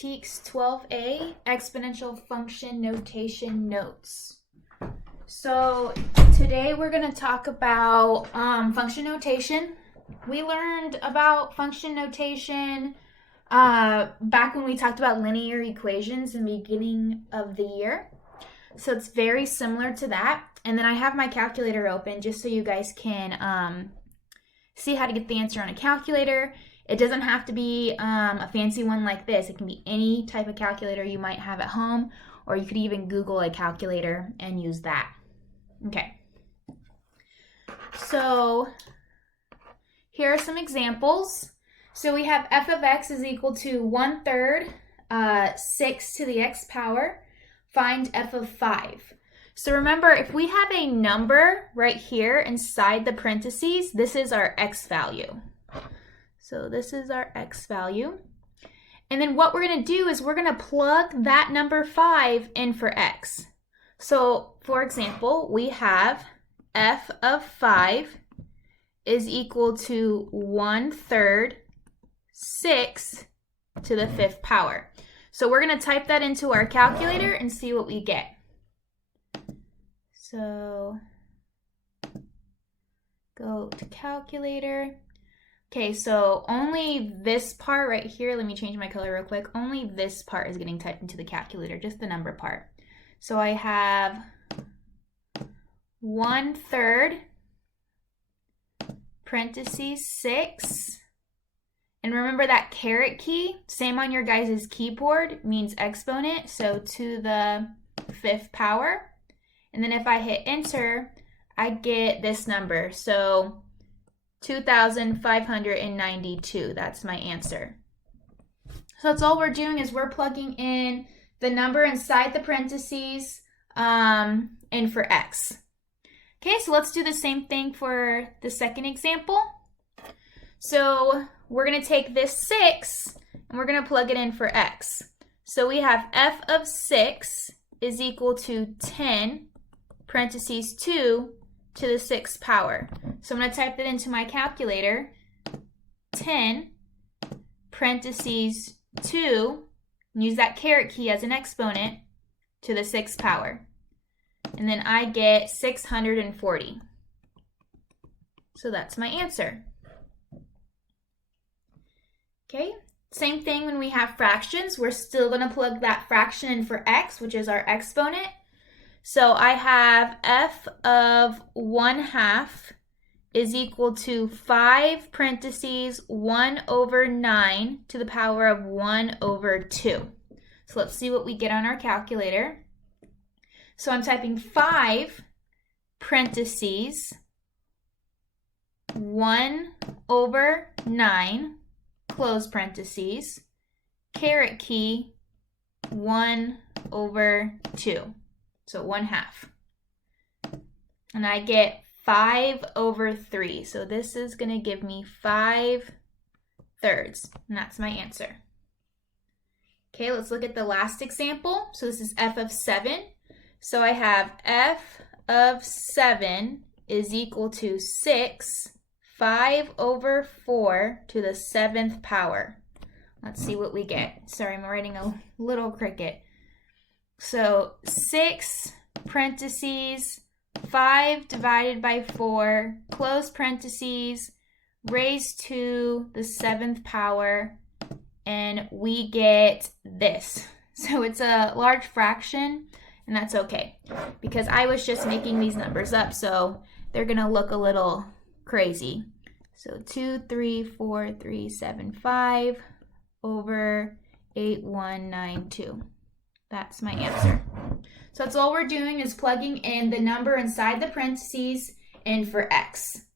TEKS 12A, Exponential Function Notation Notes. So today we're going to talk about function notation. We learned about function notation back when we talked about linear equations in the beginning of the year. So it's very similar to that. And then I have my calculator open just so you guys can see how to get the answer on a calculator. It doesn't have to be a fancy one like this. It can be any type of calculator you might have at home, or you could even Google a calculator and use that. Okay. So here are some examples. So we have f of x is equal to 1/3 6 to the x power. Find f of 5. So remember, if we have a number right here inside the parentheses, this is our x value. So this is our x value. And then what we're going to do is we're going to plug that number 5 in for x. So for example, we have f of 5 is equal to 1/3 6 to the 5th power. So we're going to type that into our calculator and see what we get. So go to calculator. Okay, so only this part right here, let me change my color real quick. Only this part is getting typed into the calculator, just the number part. So I have 1/3 parentheses 6. And remember that caret key, same on your guys' keyboard, means exponent, so to the 5th power. And then if I hit enter, I get this number. So 2,592, that's my answer. So that's all we're doing is we're plugging in the number inside the parentheses in for x. Okay, so let's do the same thing for the second example. So we're going to take this 6 and we're going to plug it in for x. So we have f of 6 is equal to 10 parentheses 2 to the 6th power. So I'm going to type that into my calculator. 10 parentheses 2, and use that caret key as an exponent, to the 6th power. And then I get 640. So that's my answer. Okay, same thing when we have fractions. We're still going to plug that fraction in for x, which is our exponent. So I have f of 1/2 is equal to 5 parentheses 1/9 to the power of 1/2. So let's see what we get on our calculator. So I'm typing 5 parentheses 1/9 close parentheses, caret key 1/2. So 1/2. And I get 5/3. So this is going to give me 5/3. And that's my answer. Okay, let's look at the last example. So this is f of 7. So I have f of 7 is equal to 6 5/4 to the 7th power. Let's see what we get. Sorry, I'm writing a little cricket. So 6 parentheses 5 divided by 4, close parentheses, raised to the 7th power, and we get this. So it's a large fraction, and that's okay, because I was just making these numbers up, so they're going to look a little crazy. So 234,375 over 8192. That's my answer. So that's all we're doing is plugging in the number inside the parentheses in for x.